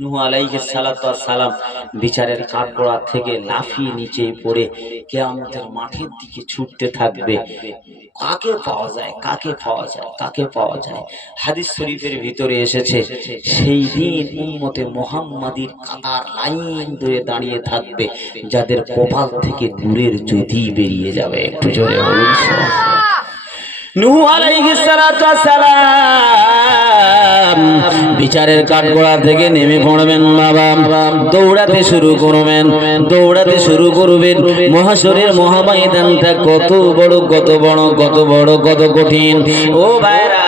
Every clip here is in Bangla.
নূহ আলাইহিস সালাতু ওয়াস সালাম বিচারের কাঠগড়া থেকে লাফিয়ে নিচে পড়ে কিয়ামতের মাঠের দিকে ছুটতে থাকবে। কাকে পাওয়া যায়, কাকে পাওয়া যায়, কাকে পাওয়া যায়? হাদিস শরীফের ভিতরে এসেছে সেই দিন উম্মতে মুহাম্মাদির কাতার লাইন ধরে দাঁড়িয়ে থাকবে, যাদের কপাল থেকে নূরের জ্যোতি বেরিয়ে যাবে। একটু জোরে বলুন সুবহানাল্লাহ। নূহ আলাইহিস সালাতু ওয়াস সালাম বিচারের কাঠগড়া থেকে নেমে পড়বেন বাবা, দৌড়াতে শুরু করবেন, দৌড়াতে শুরু করবেন। মহাশরের মহাময়দানটা কত বড়, কত বড়, কত বড়, কত কঠিন। ও ভাইরা,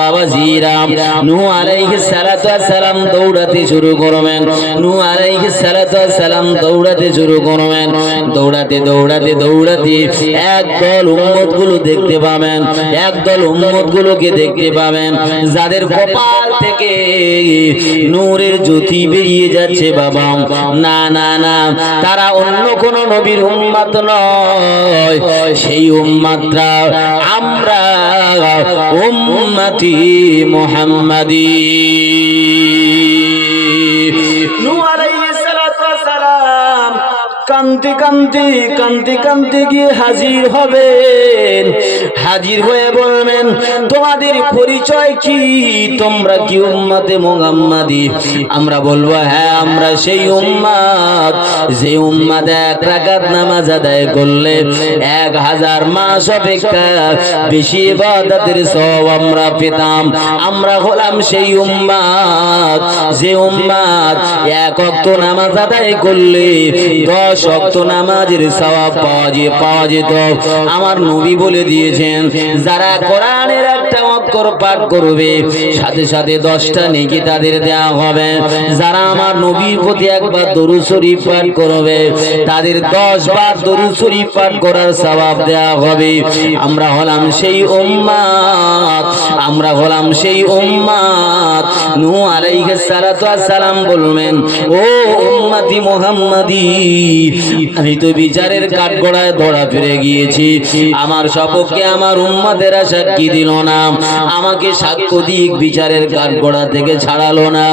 বাবা জিরাম, নূহ আলাইহিস সালাতু ওয়াস সালাম দৌড়াতে শুরু করবেন। নূহ আলাইহিস সালাতু ওয়াস সালাম দৌড়াতে শুরু করবেন। দৌড়াতে দৌড়াতে দৌড়াতে একদল উম্মত গুলো দেখতে পাবেন, একদল উম্মত গুলোকে দেখতে পাবেন যাদের কপাল থেকে নূরের জ্যোতি বেরিয়ে যাচ্ছে বাবা। না না না, তারা অন্য কোন নবীর উম্মত নয়, সেই উম্মতরা আমরা উম্মতি মুহাম্মাদি। নূহ আলাইহিস সালাতু ওয়াস সালাম কান্তি কান্তি কান্তি কান্তি গিয়ে হাজির হবেন। হাজির হয়ে বলবেন, তোমাদের পরিচয় কি? তোমরা কি উম্মতে মুহাম্মাদি? আমরা বলবো, হ্যাঁ আমরা সেই উম্মত যে উম্মত এক রাকাত নামাজ আদায় করলে 1000 মাস অপেক্ষা বেশি ইবাদতের সওয়াব আমরা পেতাম। আমরা হলাম সেই উম্মত যে উম্মত এক ওয়াক্ত নামাজ আদায় করলে 10 ওয়াক্ত নামাজের সওয়াব পাওয়া যেত। আমার নবী বলে দিয়েছেন, যারা কোরআনের একটা অক্ষর পাঠ করবে সাথে সাথে 10টা নেকি তাদের দেওয়া হবে। যারা আমার নবীর প্রতি একবার দরুদ শরীফ পাঠ করবে তাদের 10 বার দরুদ শরীফ পাঠ করার সওয়াব দেওয়া হবে। আমরা হলাম সেই উম্মত, আমরা হলাম সেই উম্মত। নূহ আলাইহিস সালাতু ওয়াস সালাম বলবেন, ও উম্মতি মুহাম্মাদি, আমি তো বিচারের কাঠগড়ায় ধরা ফিরে গিয়েছি। আমার সপক্ষে আমার উম্মতেরা সাক্ষী দিল না, আমাকে সাক্ষ্য দিক বিচারের কাঠগড়া থেকে ছাড়ালো না।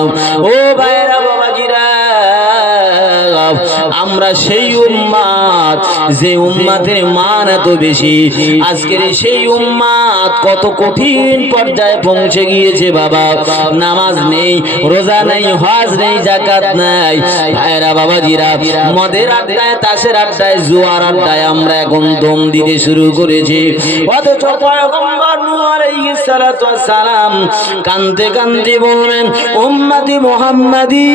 ও ভাইরা বাবাজিরা, আমরা সেই উম্মত যে উম্মতের মান এত বেশি। আজকের সেই উম্মত কত কঠিন পর্যায়ে পৌঁছে গিয়েছে বাবা। নামাজ নেই, রোজা নেই, হজ নেই, যাকাত নাই। ভাইরা বাবাজিরা, মদের আড্ডায়, তাসের আড্ডায়, জুয়ার আড্ডায় আমরা এখন দম দিতে শুরু করেছি। অথচ পয়গম্বর নূহ আলাইহিস সালাতু ওয়াস সালাম কাঁদতে কাঁদতে বললেন, উম্মতি মুহাম্মাদি,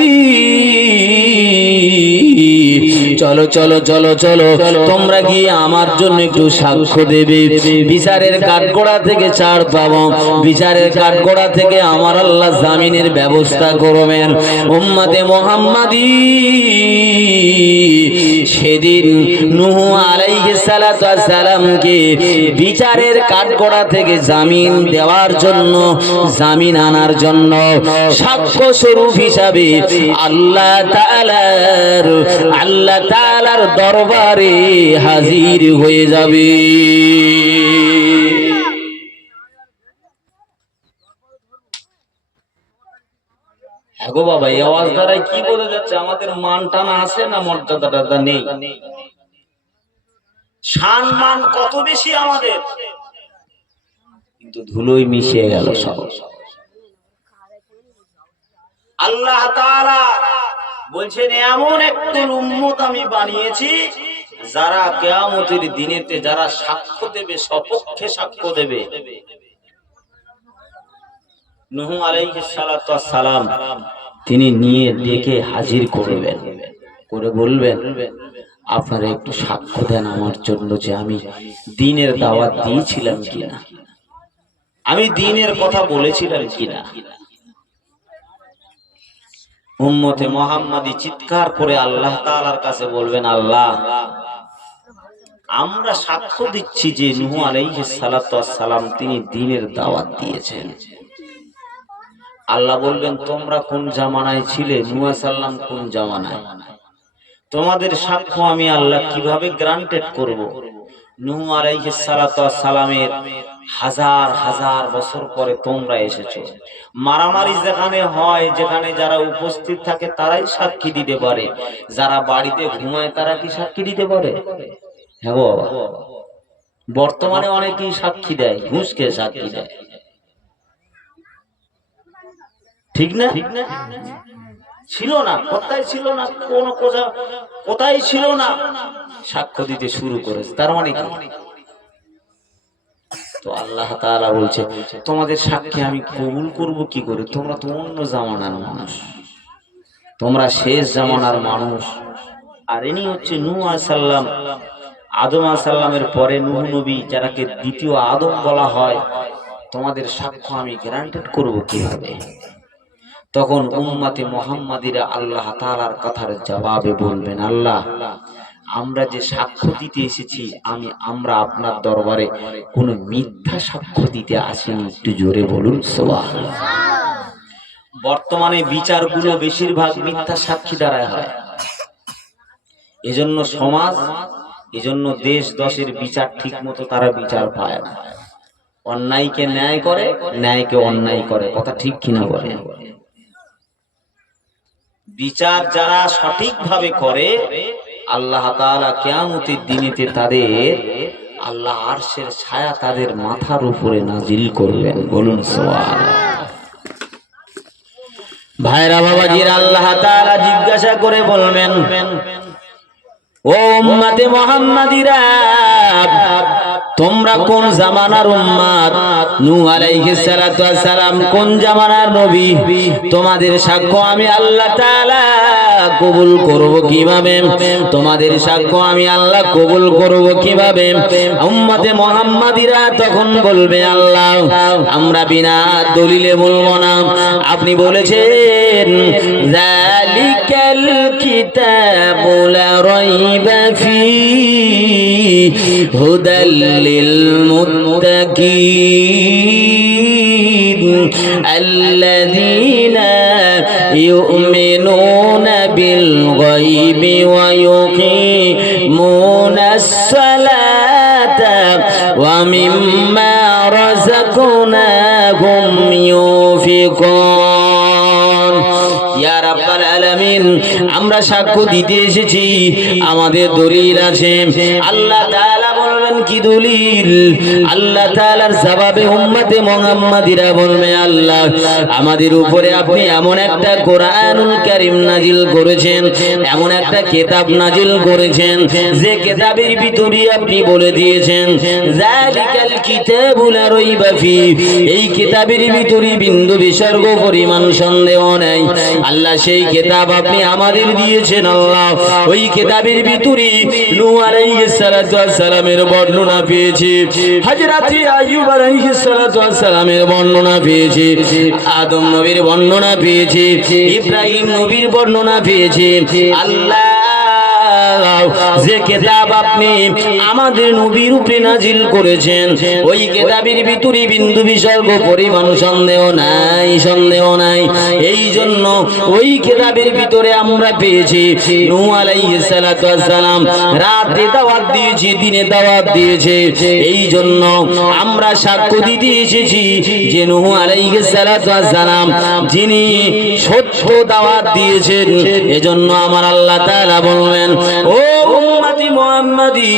চলো চলো চলো চলো, তোমরা কি আমার জন্য একটু সাক্ষ্য দেবে? বিচারের কাঠগড়া থেকে ছাড় পাবো, বিচারের কাঠগড়া থেকে আমার আল্লাহ জামিনের ব্যবস্থা করবেন। উম্মতে মুহাম্মাদি, সেদিন নূহ আলাইহিস সালাতু ওয়াস সালামকে বিচারের কাঠগড়া থেকে জামিন দেওয়ার জন্য, জামিন আনার জন্য সাক্ষ্য স্বরূপ হিসাবে আল্লাহ তাআলার দরবারে হাজির হয়ে যাবে। আগো বাবা, এই আওয়াজ দ্বারা কি বোঝা যাচ্ছে? আমাদের মান টানা আছে না মর্যাদাটা নেই? সম্মান কত বেশি আমাদের, কিন্তু ধুলোয় মিশে গেল সব। আল্লাহ তাআলা বলছেন, এমন একদল উম্মত আমি বানিয়েছি যারা কিয়ামতের দিনেতে যারা সাক্ষ্য দেবে, সপক্ষে সাক্ষ্য দেবে। নূহ আলাইহিস সালাতু ওয়াস সালাম তিনি নিয়ে ডেকে হাজির করবেন, করে বলবেন, আপনারা একটু সাক্ষ্য দেন আমার জন্য যে আমি দ্বীনের দাওয়াত দিয়েছিলাম কিনা, আমি দ্বীনের কথা বলেছিলাম কিনা। উম্মতে মুহাম্মাদি চিৎকার করে আল্লাহ তাআলার কাছে বলবেন, আল্লাহ, আমরা সাক্ষ্য দিচ্ছি যে নূহ আলাইহিস সালাতু ওয়াস সালাম তিনি দ্বীনের দাওয়াত দিয়েছেন। আল্লাহ বলবেন, তোমরা কোন জামানায় ছিলে? নূহ সাল্লাম কোন জামানায়? তোমাদের সাক্ষ্য আমি আল্লাহ কিভাবে গ্রান্টেড করব? নূহ আলাইহিস সালাতু ওয়াস সালামের হাজার হাজার বছর পরে তোমরা এসেছো। মারামারি যেখানে হয়, যেখানে যারা উপস্থিত থাকে তারাই সাক্ষী দিতে পারে, যারা বাড়িতে ঘুমায় তারা কি সাক্ষী দিতে পারে? হ্যাঁ বাবা, বর্তমানে অনেকেই সাক্ষী দেয়, ঘুষ খেয়ে সাক্ষী দেয়, ঠিক না? ছিল না, কোথায় ছিল না, কোন কোথায় ছিল না, সাক্ষ্য দিতে শুরু করেছে। তার মানে কি? তো আল্লাহ তাআলা বলছে তোমাদের সাক্ষী আমি কবুল করব কি করে? তোমরা তো অন্য জামানার মানুষ, তোমরা শেষ জামানার মানুষ। আর ইনি হচ্ছে নূহ আলাইহিস সালাম, আদম আলাইহিস সালামের পরে নূহ নবী, যারাকে দ্বিতীয় আদম বলা হয়। তোমাদের সাক্ষ্য আমি গ্যারান্টেড করব কিভাবে? তখন উম্মতে মুহাম্মাদিরা আল্লাহ তাআলার কথার জবাবে বলবেন, আল্লাহ আমরা যে সাক্ষ্য দিতে এসেছি, আমরা আপনার দরবারে কোনো মিথ্যা সাক্ষ্য দিতে আসিনি। একটু জোরে বলুন সুবহানাল্লাহ। বর্তমানে বিচারগুলো বেশিরভাগ মিথ্যা সাক্ষী দ্বারা হয়। এজন্য সমাজ, এজন্য দেশ দশের বিচার ঠিক মতো তারা বিচার পায় না। অন্যায়কে ন্যায় করে, ন্যায়কে অন্যায় করে, কথা ঠিক কিনা বলে? বিচার যারা সঠিকভাবে করে, আল্লাহ তাআলা কিয়ামতের দিনেতে তাদের আল্লাহ আরশের ছায়া তাদের মাথার উপরে নাজিল করবেন। বলুন সুবহানাল্লাহ। ভাইরা বাবাজিরা, আল্লাহ তাআলা জিজ্ঞাসা করে বলবেন, ও উম্মতে মুহাম্মাদিরা, তোমরা কোন জামানার উম্মত? নূহ আলাইহিস সালাতু ওয়াস সালাম কোন জামানার নবী? তোমাদের সাক্ষ্য আমি আল্লাহ তাআলা কবুল করব কিভাবে? তোমাদের সাক্ষ্য আমি আল্লাহ কবুল করব কিভাবে? উম্মতে মুহাম্মাদিরা তখন বলবে, আল্লাহ আমরা বিনা দলিলে বলবো না। আপনি বলেছেন যালিকাল কিতাবু লা রাইবা ফীহি হুদাল লিল মুত্তাকিন আল্লাযীনা ইউমিনুনা বিল গায়বি ওয়া ইউকিমুনাস সালাতা ওয়া মিম্মা রাযাকনাহুম ইউনফিকুন। ইয়া রাব্বাল আলামিন, আমরা সাক্ষ্য দিতে এসেছি, আমাদের দলিল আছে। আল্লাহ তাআলা বলবেন কি দলিল? আল্লাহ তাআলার জবাবে উম্মতে মুহাম্মাদিরা বলবে, আল্লাহ আমাদের উপরে আপনি এমন একটা কোরআনুল কারীম নাজিল করেছেন, এমন একটা কিতাব নাজিল করেছেন, যে কিতাবের ভিতরে আপনি বলে দিয়েছেন যালিকাল কিতাবু লা রাইবা ফীহি, এই কিতাবের ভিতরে বিন্দু বিসর্গ পরিমাণ সন্দেহ নেই। আল্লাহ সেই কিতাব আপনি আমাদের দিয়েছেন। আল্লাহ ওই কিতাবের ভিতরে নূহ আলাইহিস সালাতু ওয়াস সালামের বর্ণনা পেয়েছি, হযরত আইয়ুব আলাইহিস সালাতু ওয়াস সালামের বর্ণনা পেয়েছি, আদম নবীর বর্ণনা পেয়েছি, ইব্রাহিম নবীর বর্ণনা পেয়েছি। আল্লাহ যে কিতাব আপনি আমাদের নবীর উপরে নাজিল করেছেন, ওই কিতাবের ভিতরে বিন্দু বিসর্গ পরিমাণ সন্দেহ নাই, সন্দেহ নাই। এই জন্য ওই কিতাবের ভিতরে আমরা পেয়েছি নূহ আলাইহিস সালাতু ওয়াস সালাম রাতে দাওয়াত দিয়েছে, দিনে দাওয়াত দিয়েছে। এই জন্য আমরা সাক্ষ্য দিতে এসেছি যে নূহ আলাইহিস সালাতু ওয়াস সালাম যিনি সত্য দাওয়াত দিয়েছেন। এজন্য আমার আল্লাহ তাআলা বললেন, ও উম্মতি মুহাম্মাদি,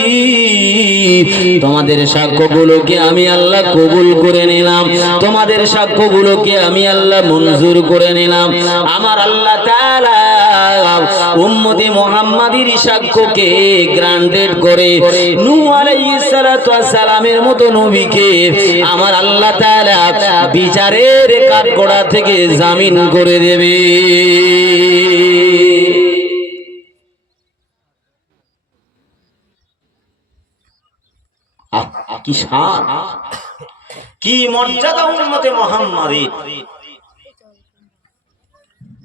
তোমাদের সাক্ষ্যগুলোকে আমি আল্লাহ কবুল করে নিলাম, তোমাদের সাক্ষ্যগুলোকে আমি আল্লাহ মঞ্জুর করে নিলাম। আমার আল্লাহ তাআলা উম্মতি মুহাম্মাদির সাক্ষ্যকে গ্রান্টেড করে নূহ আলাইহিস সালাতু ওয়াস সালামের মতো নবীকে আমার আল্লাহ তাআলা বিচারের কাঠগড়া থেকে জামিন করে দেবে। কি শান, কি মর্যাদা উম্মতে মুহাম্মাদির!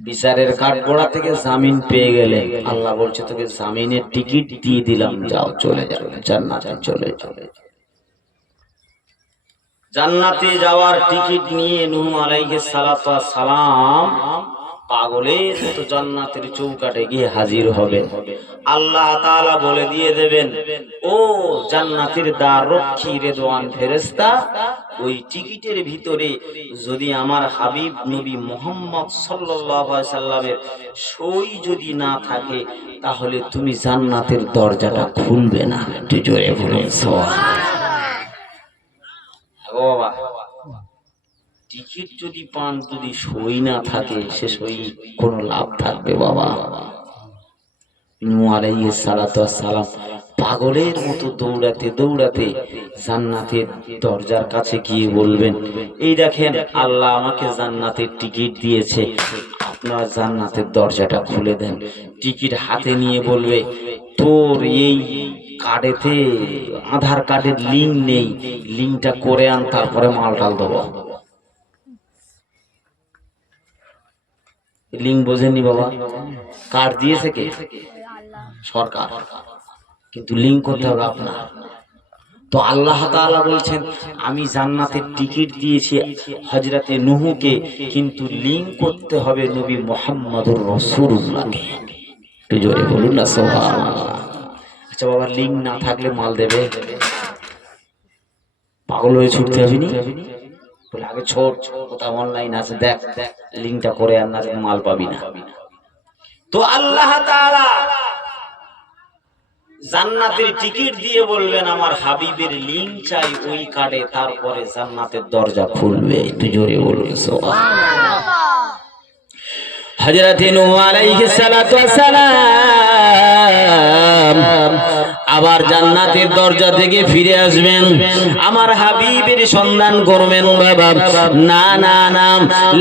বিচারের কাঠগড়া থেকে জামিন পেয়ে গেলে আল্লাহ বলছে তোকে জামিনের টিকিট দিয়ে দিলাম, যাও চলে যাও জান্নাতে, চলে চলে জান্নাতে যাওয়ার টিকিট নিয়ে নূহ আলাইহিস সালাতু ওয়াস সালাম পাগলের মতো জান্নাতের চৌকাঠে গিয়ে হাজির হবেন। আল্লাহ তাআলা বলে দিয়ে দেবেন, ও জান্নাতের দ্বার রক্ষী রেদওয়ান ফেরেশতা, ওই টিকিটের ভিতরে যদি আমার হাবিব নবী মুহাম্মদ সাল্লাল্লাহু আলাইহি সাল্লামের সই যদি না থাকে তাহলে তুমি জান্নাতের দরজাটা খুলবে না। একটু জোরে বলুন সুবহানাল্লাহ। বাবা, টিকিট যদি পান, যদি সই না থাকে সে সই কোনো লাভ থাকবে বাবা? নূহ আলাইহিস সালাতু ওয়াস সালাম পাগলের মতো দৌড়াতে দৌড়াতে জান্নাতের দরজার কাছে গিয়ে বলবেন, এই দেখেন আল্লাহ আমাকে জান্নাতের টিকিট দিয়েছে, আপনারা জান্নাতের দরজাটা খুলে দেন। টিকিট হাতে নিয়ে বলবে, তোর এই কার্ডেতে আধার কার্ডের লিংক নেই, লিংকটা করে আন, তারপরে মালটাল দেবো। লিংক বোঝেননি বাবা? কার্ড দিয়েছে কে? সরকার, কিন্তু লিংক করতে হবে আপনার। তো আল্লাহ তাআলা বলছেন, আমি জান্নাতের টিকিট দিয়েছি হযরতে নূহকে, কিন্তু লিংক করতে হবে নবী মুহাম্মদুর রাসূলুল্লাহকে। একটু জোরে বলুন না সুবহানাল্লাহ। আচ্ছা বাবা, লিংক না থাকলে মাল দেবে? পাগল হয়ে ছুটতে হবে নি? বলে আগে ছোট কোথাও অনলাইন আছে দেখ, লিংকটা করে আর না মাল পাবি না। তো আল্লাহ তাআলা জান্নাতের টিকিট দিয়ে বলবেন, আমার হাবিবের লিংক চাই ওই কার্ডে, তারপরে জান্নাতের দরজা খুলবে। একটু জোরে বলুন সুবহানাল্লাহ। হযরত নূহ আলাইহিস সালাতু ওয়াস সালাম আবার জান্নাতের দরজা থেকে ফিরে আসবেন, আমার হাবিবের সন্ধান করবেন। বাবা না না না,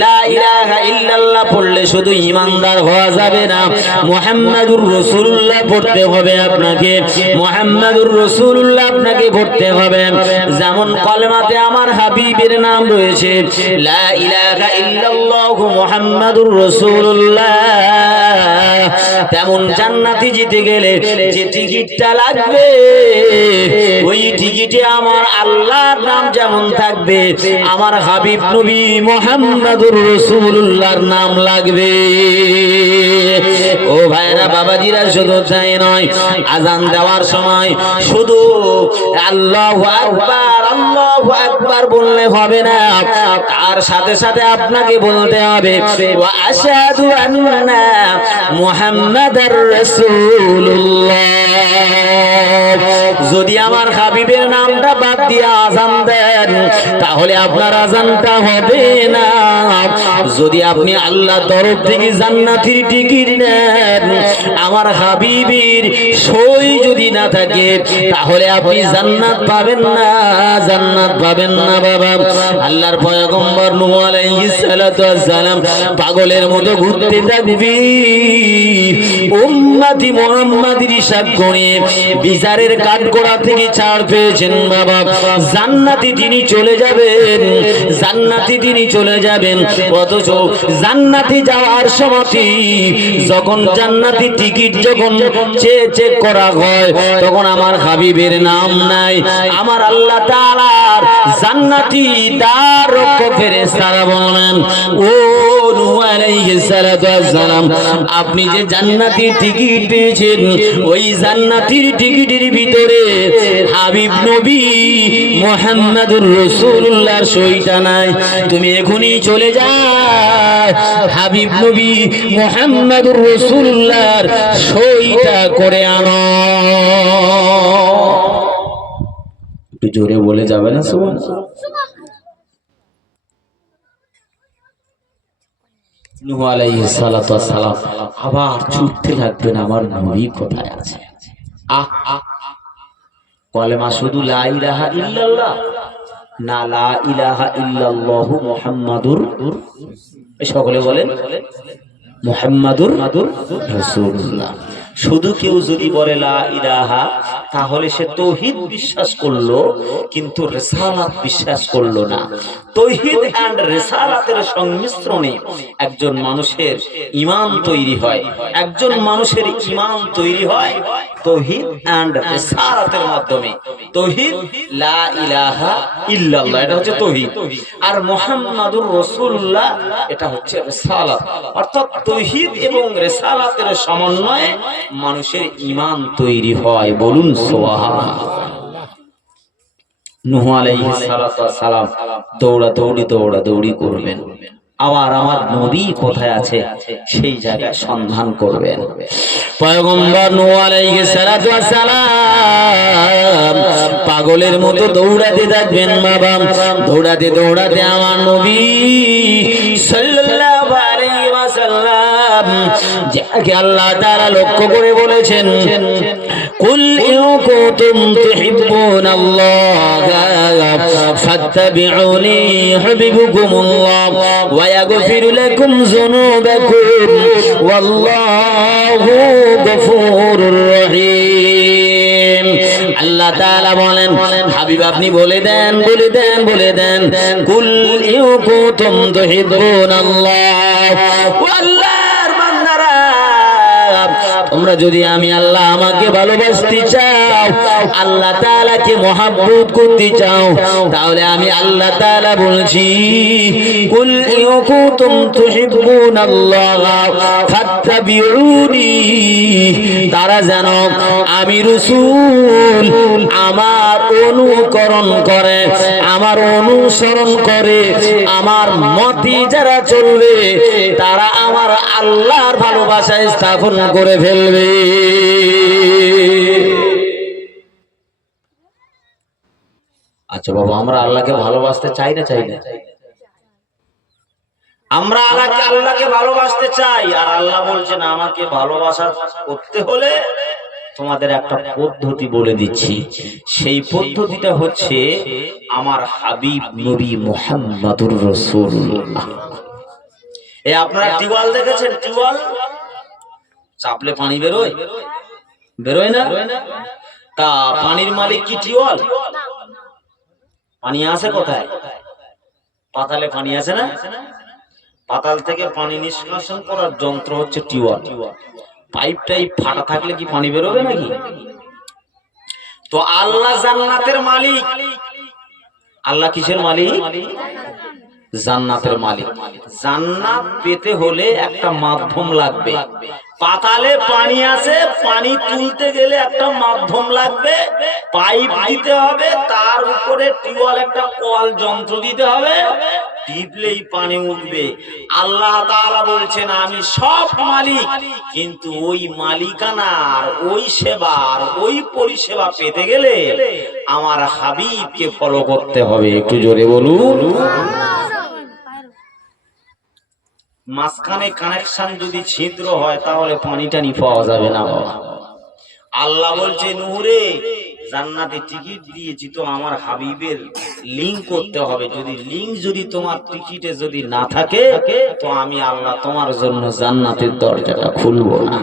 লা ইলাহা ইল্লাল্লাহ পড়লে শুধু ঈমানদার হওয়া যাবে না, মুহাম্মাদুর রাসূলুল্লাহ পড়তে হবে আপনাকে, মুহাম্মাদুর রাসূলুল্লাহ আপনাকে পড়তে হবে। যেমন কলেমাতে আমার হাবিবের নাম রয়েছে, লা ইলাহা ইল্লাল্লাহু মুহাম্মাদুর রাসূলুল্লাহ, তেমন জান্নাতে যেতে গেলে যে টিকিটটা লাগবে ওই টিকিটে আমার আল্লাহর নাম যেমন থাকবে, আমার হাবিব নবী মুহাম্মাদুর রাসূলুল্লাহর নাম লাগবে। ও ভাইরা বাবাজিরা, শুধু তাই নয়, আজান দেওয়ার সময় শুধু আল্লাহু আকবার আল্লাহু আকবার বললে হবে না, তার সাথে সাথে আপনাকে বলতে হবে ওয়া আশহাদু আন্না মুহাম্মাদার রাসূলুল্লাহ। যদি আমার হাবিবের নামটা বাদ দিয়ে আজান দেন তাহলে আপনার আজানটা হবে না। যদি আপনি আল্লাহর তরফ থেকে জান্নাতের টিকিট নেন, আমার হাবিবের সই যদি না থাকে তাহলে আপনি জান্নাত পাবেন না, জান্নাত পাবেন না বাবা। আল্লাহর পয়গম্বর নূহ আলাইহিস সালাতু ওয়াস সালাম পাগলের মতো ঘুরতে থাকবি, উম্মতি মুহাম্মাদের হিসাব করে বিচারের কাঠগড়া থেকে ছাড় পেয়েছেন বাবা। জান্নাতে তিনি চলে যাবেন, জান্নাতে তিনি চলে যাবেন, অথচ জান্নাতে যাওয়ার সময় যখন জান্নাতি টিকিট যখন চেক করা হয় তখন আমার হাবিবের নাম নাই। আমার আল্লাহ তাআলার জান্নাতি দ্বার রক্ষক ফেরেশতারা বলেন, ও নূহ আলাইহিস সালাতু ওয়াস সালাম, আপনি যে জান্নাতি টিকিট পেয়েছেন ওই জান্নাতির টিকিটের ভিতরে হাবিব নবী মুহাম্মাদুর রাসূলুল্লাহর সইটা নাই, তুমি এখনই চলে যাও, হাবিব নবী মুহাম্মাদুর রাসূলুল্লাহর সইটা করে আনো। একটু জোরে বলে যাবে না সুবহানাল্লাহ। নূহ আলাইহিস সালাতু ওয়াস সালাম আবার ছুটতে লাগবেন, আমার নবী কোথায় আছে। কলেমা শুধু লা ইলাহা ইল্লাল্লাহ না, লা ইলাহা ইল্লাল্লাহু মুহাম্মাদুর, সকলে বলেন মুহাম্মাদুর রাসূলুল্লাহ। শুধু কেউ যদি বলে লা ইলাহা, তাহলে সে তাওহীদ বিশ্বাস করলো কিন্তু রিসালাত বিশ্বাস করলো না। তাওহীদ এন্ড রিসালাতের সংমিশ্রণে একজন মানুষের ঈমান তৈরি হয়, একজন মানুষের ঈমান তৈরি হয় তৌহিদ এন্ড রিসালাতের মাধ্যমে। তৌহিদ লা ইলাহা ইল্লাল্লাহ, এটা হচ্ছে তৌহিদ। আর মুহাম্মাদুর রাসূলুল্লাহ, এটা হচ্ছে রিসালাত। অর্থাৎ তৌহিদ এবং রিসালাতের সমন্বয়ে মানুষের ঈমান তৈরি হয়। বলুন সুবহানাল্লাহ। নূহ আলাইহিস সালাতু ওয়াস সালাম দৌড়াদৌড়ি করবেন। আবার আমার নবী কোথায় আছে সেই জায়গায় সন্ধান করবেন। পয়গম্বর নূহ আলাইহিস সালাতু ওয়াস সালাম পাগলের মতো দৌড়াতে থাকবেন বাবা। দৌড়াতে আমার নবী সাল্লাল্লাহু আলাইহি ওয়াসাল্লাম যাকে আল্লাহ তাআলা লক্ষ্য করে বলেছেন, কুল ইন কুনতুম তুহিব্বুনাল্লাহ ফাত্তাবিউনি ইউহিব্বুকুমুল্লাহ ওয়া ইয়াগফির লাকুম যুনুবাকুম ওয়াল্লাহু গফুরুর রহিম। আল্লাহ তাআলা বলেন, হাবিব আপনি বলে দেন কুল ইন কুনতুম তুহিব্বুনাল্লাহ, ও আল্লাহর বান্দারা, তোমরা যদি আমি আল্লাহ আমাকে ভালোবাসতে চাও, আল্লাহ তাআলাকে মহব্বত করতে চাও, তাহলে আমি আল্লাহ তাআলা বলছি, কুল ইন কুনতুম তুহিব্বুনাল্লাহ ফাত্তাবিউনি, তারা যেন আমি রাসূল আমার অনুকরণ করে, আমার অনুসরণ করে, আমার মতে যারা চলবে তারা আমার আল্লাহর ভালোবাসা স্থাপন করে ফেলবে। আচ্ছা বাবা, আমরা আল্লাহকে ভালোবাসতে চাই না? আমরা আল্লাহকে ভালোবাসতে চাই, আর আল্লাহ বলছেন আমাকে ভালোবাসা করতে হলে তোমাদের একটা পদ্ধতি বলে দিচ্ছি। সেই পদ্ধতিটা হচ্ছে আমার হাবিব নবী মুহাম্মাদুর রাসূলুল্লাহ। এই আপনারা টিউবওয়েল দেখেছেন? টিউবওয়েল চাপলে পানি বেরোয় না? তা পানির মালিক কি টিউবওয়েল? পানি আসে কোথায়? পাতালে পানি আসে না? পাতাল থেকে পানি নিষ্কাশন করার যন্ত্র হচ্ছে টিউবওয়েল। পাইপটাই ফাটা থাকলে কি পানি বেরোবে নাকি? তো আল্লাহ জান্নাতের মালিক। আল্লাহ কিসের মালিক? জান্নাতের মালিক। জান্নাত পেতে হলে একটা মাধ্যম লাগবে। পাতালে পানি আছে, পানি তুলতে গেলে একটা মাধ্যম লাগবে, পাইপ দিতে হবে, তার উপরে টিউবওয়েল একটা কল যন্ত্র দিতে হবে, টিপলেই পানি উঠবে। আল্লাহ তাআলা বলছেন আমি সব মালিক, কিন্তু ওই মালিকানার, ওই সেবার, ওই পরিষেবা পেতে গেলে আমার হাবিবকে ফলো করতে হবে। একটু জোরে বলুন। মাঝখানে কানেকশন যদি ছিদ্র হয় তাহলে পানি টানি পাওয়া যাবে না বাবা। আল্লাহ বলছে নূহ রে, জান্নাতে টিকিট দিয়েছি তো আমার হাবিবের লিংক করতে হবে। যদি লিংক যদি তোমার টিকিটে যদি না থাকে তো আমি আল্লাহ তোমার জন্য জান্নাতের দরজাটা খুলবো না।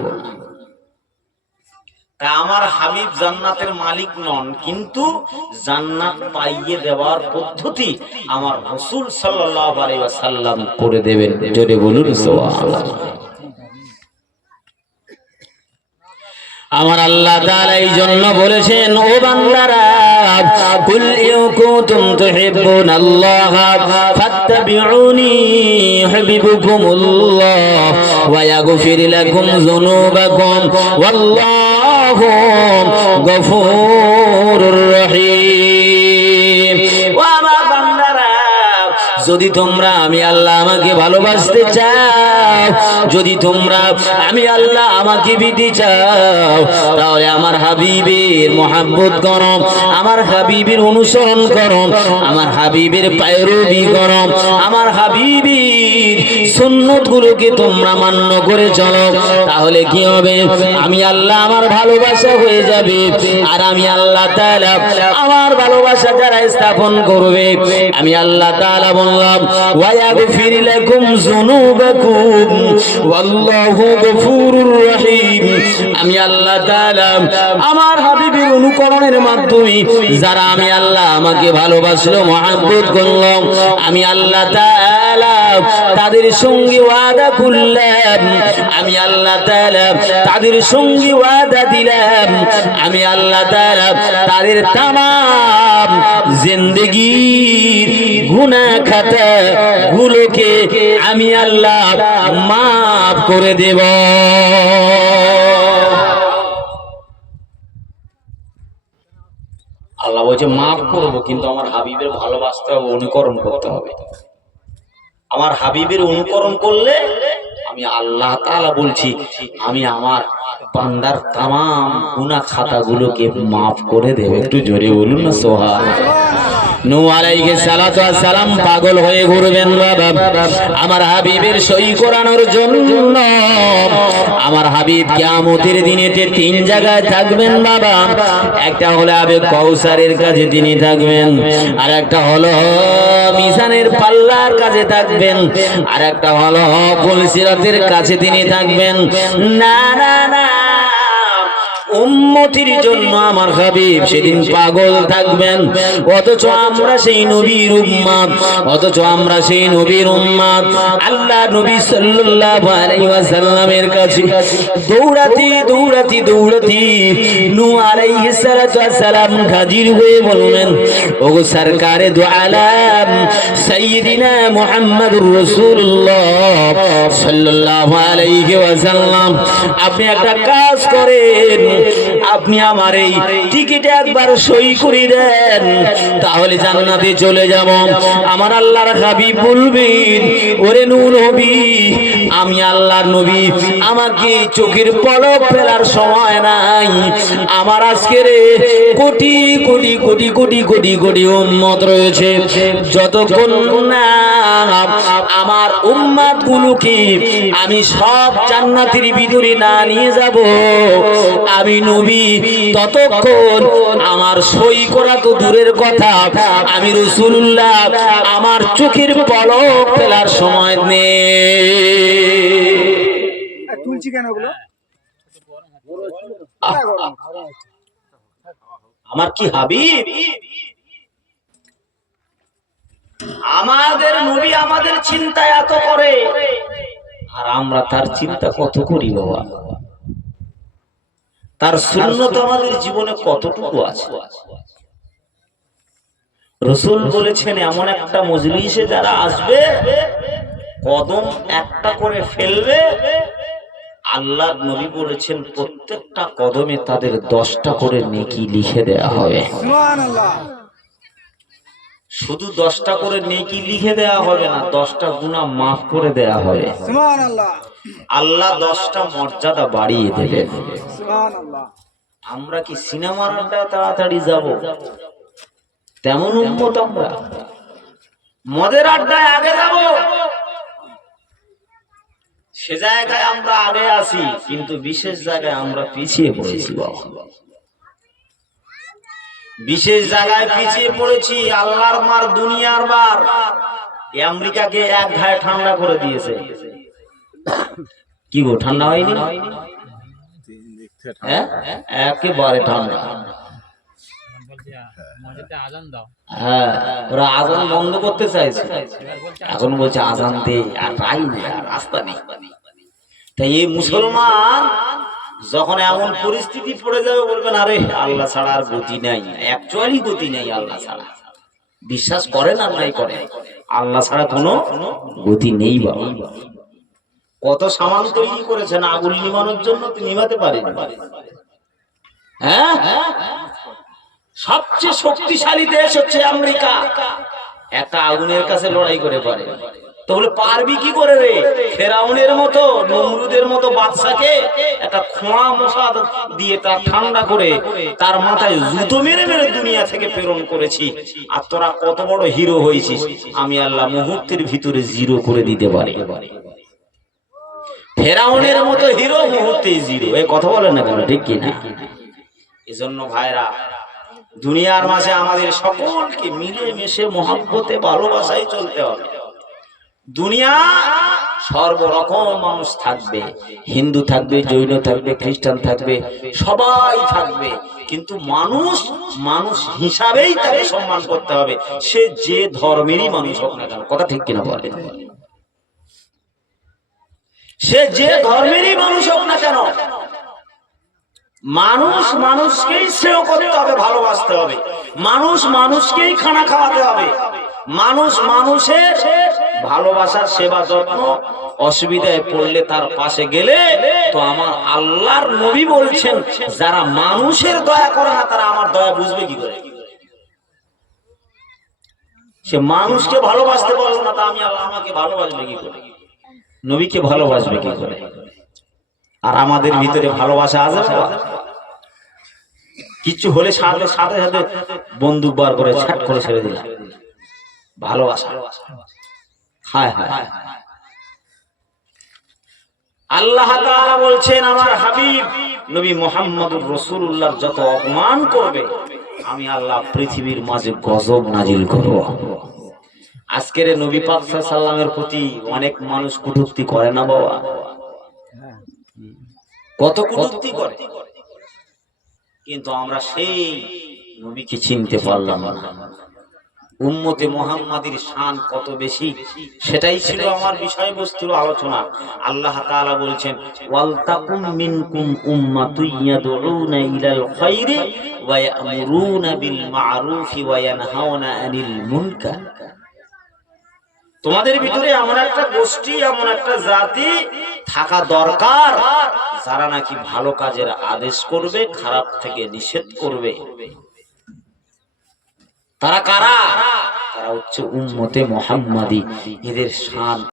তা আমার হাবিব জান্নাতের মালিক নন, কিন্তু জান্নাত পাইয়ে দেওয়ার পদ্ধতি আমার রাসূল সাল্লাল্লাহু আলাইহি ওয়াসাল্লাম করে দেবেন। জোরে বলুন সুবহানাল্লাহ। আমার আল্লাহ তাআলা এই জন্য বলেছেন, ও বান্দারা, কুল ইন কুনতুম তুহিব্বুনাল্লাহ ফাত্তাবিউনি ইউহিব্বুকুমুল্লাহ ওয়া ইয়াগফির লাকুম যুনুবাকুম ওয়াল্লাহু গফুরুর রহিম। ও আমার বান্দারা, যদি তোমরা আমি আল্লাহ আমাকে ভালোবাসতে চাও, যদি তোমরা আমি আল্লাহ আমাকে পেতে চাও, তাহলে আমার হাবিবের মহব্বত করো, আমার হাবিবের অনুসরণ করো, আমার হাবিবের পায়রবি করো, আমার হাবিবের সুন্নতগুলোকে তোমরা মান্য করে চলো। তাহলে কি হবে? আমি আল্লাহ আমার ভালোবাসা হয়ে যাবে, আর আমি আল্লাহ তাআলা আমার ভালোবাসা যারা স্থাপন করবে, আমি আল্লাহ তাআলা বললাম ওয়া ইয়াগফির লাকুম যুনুবাকুম ওয়াল্লাহু গফুরুর রহিম। আমি আল্লাহ তাআলা আমার হাবিবের অনুকরণের মাধ্যমে যারা আমি আল্লাহ আমাকে ভালোবাসলো, মহব্বত করলো, আমি আল্লাহ তাআলা তাদের সঙ্গে ওয়াদা করলাম, আমি আল্লাহ তাআলা তাদের সঙ্গে ওয়াদা দিলাম, আমি আল্লাহ তাআলা তাদের তামাম জিন্দেগীর গুনাহ খাতা গুলোকে আমি আল্লাহ মাফ করে দেব। আল্লাহ বলছে মাফ করবো, কিন্তু আমার হাবিবের ভালোবাসতে হবে, অনুকরণ করতে হবে। আমার হাবিবের অনুকরণ করলে আমি আল্লাহ তাআলা বলছি আমি আমার বান্দার তামাম গুনাহ খাতাগুলোকে মাফ করে দেব। একটু জোরে বলুন না সুবহানাল্লাহ। নূহ আলাইহিস সালাতু ওয়াস সালাম পাগল হয়ে ঘুরবেন বাবা আমার হাবিবের সই করানোর জন্য। আমার হাবিব কিয়ামতের দিনেতে তিন জায়গায় থাকবেন বাবা। একটা হলো আবে কাউসারের কাছে তিনি থাকবেন, আর একটা হলো মিজানের পাল্লার কাছে থাকবেন, আর একটা হলো পুলসিরাতের কাছে তিনি থাকবেন। না না না, উম্মতির জন্য আমার হাবিব সেদিন পাগল থাকবেন, অথচ আমরা সেই নবীর উম্মত, অথচ আমরা সেই নবীর উম্মত আল্লাহ নবী সাল্লাল্লাহু আলাইহি ওয়াসাল্লামের কাছে দৌড়াতে দৌড়াতে দৌড়াতে নূহ আলাইহিস সালাতু ওয়াস সালাম হাজির হয়ে বললেন, ওগো সরকারে দু আলাম সাইয়্যিদিনা মুহাম্মাদুর রাসূলুল্লাহ সাল্লাল্লাহু আলাইহি ওয়াসাল্লাম, আপনি একটা কাজ করেন, আপনি আমার এই টিকিটে একবার সই করে দেন, তাহলে জান্নাতে চলে যাব। আমার আল্লাহর হাবিব বলবেন, ওরে নূহ নবী, আমি আল্লাহর নবী, আমাকে চোখের পলক ফেলার সময় নাই। আমার আজকের কোটি কোটি কোটি কোটি কোটি কোটি উম্মত রয়েছে, যতক্ষণ না আমার উম্মত গুলোকে আমি সব জান্নাতের ভিতরে না নিয়ে যাব, আমি নবী ততক্ষণ আমার সই করা তো দূরের কথা, আমি রাসূলুল্লাহ আমার চোখের পলক ফেলার সময় নেই। তুলছি কেন ওগুলো? আমার কি হাবিব, আমাদের নবী আমাদের চিন্তা এত করে, আর আমরা তার চিন্তা কত করি বাবা। তার সুন্নত আমাদের জীবনে কতটুকু আছে। রাসূল বলেছেন, এমন একটা মজলিসে যারা আসবে কদম একটা করে ফেলবে, আল্লাহর নবী বলেছেন প্রত্যেকটা কদমে তাদের 10টা করে নেকি লিখে দেয়া হবে। সুবহানাল্লাহ। শুধু 10টা করে নেকি লিখে দেয়া হবে না, 10টা গুনাহ মাফ করে দেয়া হবে। সুবহানাল্লাহ। আল্লাহ 10টা মর্যাদা বাড়িয়ে দেবেন। সুবহানাল্লাহ। আমরা কি সিনেমার আড্ডায় তাড়াতাড়ি যাব? তেমন উম্মত আমরা। মদের আড্ডায় আগে যাব, সে জায়গায় আমরা আগে আসি, কিন্তু বিশেষ জায়গায় আমরা পিছিয়ে পড়েছি বাবা। বিশেষ জায়গায় পিছিয়ে পড়েছি। আল্লাহর মার দুনিয়ার বার। আমেরিকাকে এক ঘায়ে ঠান্ডা করে দিয়েছে। কি গো, ঠান্ডা হয়নি? একেবারে ঠান্ডা। হ্যাঁ, ওরা আজান বন্ধ করতে চাইছে, এখন বলছে আজান দে, আর রাই নেই, আর রাস্তা নেই। তাই এই মুসলমান যখন এমন পরিস্থিতি পড়ে যাবে, বলবেন আরে আল্লাহ ছাড়া আর গতি নাই। অ্যাকচুয়ালি গতি নেই আল্লাহ ছাড়া। বিশ্বাস করেন আর নাই করেন, আল্লাহ ছাড়া কোনো গতি নেই বাবা। কত সামান তৈরি করেছেন আগুন নিভানোর জন্য, তুমি নিভাতে পারেন? হ্যাঁ, সবচেয়ে শক্তিশালী দেশ হচ্ছে আমেরিকা, একটা আগুনের কাছে লড়াই করে পারে। তো বলে পারবি কি করে রে? ফেরাউনের মতো, নমরুদের মতো বাদশাকে একটা খোঁড়া মশা দিয়ে তার ঠান্ডা করে তার মাথায় জুতো মেরে মেরে দুনিয়া থেকে প্রেরণ করেছি। আর তোরা কত বড় হিরো হয়েছিস, আমি আল্লাহ মুহূর্তের ভিতরে জিরো করে দিতে পারি। ফেরাউনের মতো হিরো, মুহূর্তে জিরো। এই কথা বলেন না কেন, ঠিক কিনা? এজন্য ভাইরা, দুনিয়ার মাঝে আমাদের সকলকে মিলে মিশে মহব্বতে ভালোবাসায় চলতে হবে। দুনিয়া সর্বরকম মানুষ থাকবে, হিন্দু থাকবে, জৈন থাকবে, খ্রিস্টান থাকবে, সবাই থাকবে, কিন্তু মানুষ মানুষ হিসাবেই তাকে সম্মান করতে হবে, সে যে ধর্মেরই মানুষ হোক না কেন। কথা ঠিক কিনা বলেন? সে যে ধর্মেরই মানুষ হোক না কেন, মানুষ মানুষকেই শ্রেয় করতে হবে, ভালোবাসতে হবে, মানুষ মানুষকেই খানা খাওয়াতে হবে, মানুষ মানুষের ভালোবাসার সেবা যত্ন, অসুবিধায় পড়লে তার পাশে গেলে তো আমার আল্লাহর নবী বলছেন যারা মানুষের দয়া করে না তারা আমার দয়া বুঝবে কি করে? সে মানুষকে ভালোবাসতে পারলো না তা আমি আল্লাহ আমাকে ভালোবাসবে কি করে? নবীকে ভালোবাসবে কি করে? আর আমাদের ভিতরে ভালোবাসা আছে বাবা? কিছু হলে সাথে সাথে সাথে বন্দুক বার করে ছাট করে ছেড়ে দিলাম। ভালোবাসা, হায় হায়। আল্লাহ তাআলা বলছেন আমার হাবিব নবী মুহাম্মদুর রাসূলুল্লাহর যত অপমান করবে আমি আল্লাহ পৃথিবীর মাঝে গজব নাজিল করব। আজকের নবী পাক সাল্লাল্লাহু আলাইহি সাল্লামের প্রতি অনেক মানুষ কটূক্তি করে না বাবা? কত কটূক্তি করে, কিন্তু আমরা সেই নবীকে চিনতে পারলাম না। উম্মতে মুহাম্মাদীর শান কত বেশি, সেটাই ছিল আমার বিষয়বস্তুর আলোচনা। আল্লাহ তাআলা বলছেন ওয়াল তাকুম মিনকুম উম্মাতুন ইয়াদউনা ইলাল খায়রি ওয়া ইয়ামুরুনা বিল মা'রুফি ওয়া ইয়ানহাউনা আনিল মুনকার। তোমাদের ভিতরে এমন একটা গোষ্ঠী, এমন একটা জাতি থাকা দরকার যারা নাকি ভালো কাজের আদেশ করবে, খারাপ থেকে নিষেধ করবে। তারা কারা? তারা হচ্ছে উম্মতে মুহাম্মাদী। এদের শান